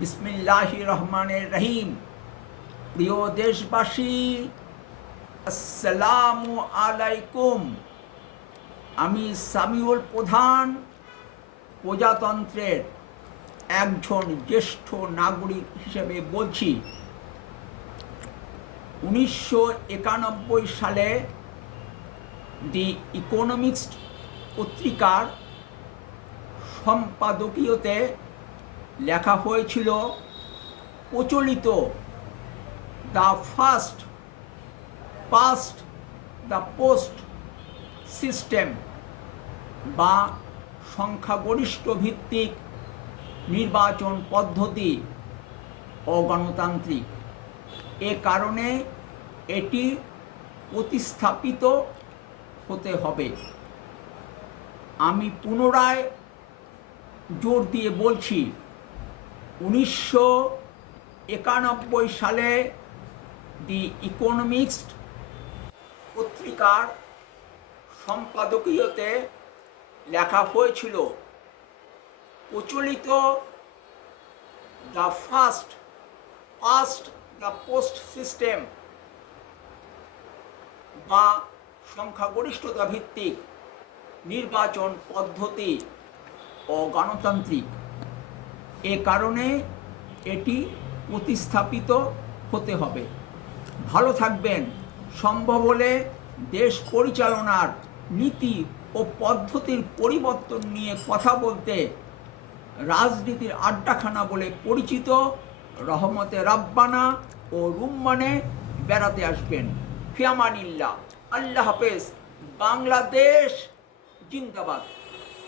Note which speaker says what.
Speaker 1: বিসমিল্লাহ রহমানের রহিম প্রিয় দেশবাসী, আসসালামু আলাইকুম। আমি সামিউল প্রধান, প্রজাতন্ত্রের একজন জ্যেষ্ঠ নাগরিক হিসেবে বলছি। উনিশশো একানব্বই সালে দি ইকোনমিক্স পত্রিকার সম্পাদকীয়তে লেখা হয়েছিল প্রচলিত the first, past the post system বা সংখ্যাগরিষ্ঠ ভিত্তিক নির্বাচন পদ্ধতি অগণতান্ত্রিক এ কারণে এটি প্রতিস্থাপিত হতে হবে। আমি পুনরায় জোর দিয়ে বলছি উনিশশো একানব্বই সালে দি ইকোনমিক্স পত্রিকার সম্পাদকীয়তে লেখা হয়েছিল, প্রচলিত the first first the post system বা সংখ্যাগরিষ্ঠতা ভিত্তিক নির্বাচন পদ্ধতি ও গণতান্ত্রিক। এ কারণে এটি প্রতিস্থাপিত হতে হবে। ভালো থাকবেন। সম্ভব হলে দেশ পরিচালনার নীতি ও পদ্ধতির পরিবর্তন নিয়ে কথা বলতে রাজনীতির আড্ডাখানা বলে পরিচিত রহমতে রাব্বানা ও রুম্মানে বেড়াতে আসবেন। ফিয়ামানিল্লাহ। আল্লাহ হাফেজ। বাংলাদেশ জিন্দাবাদ।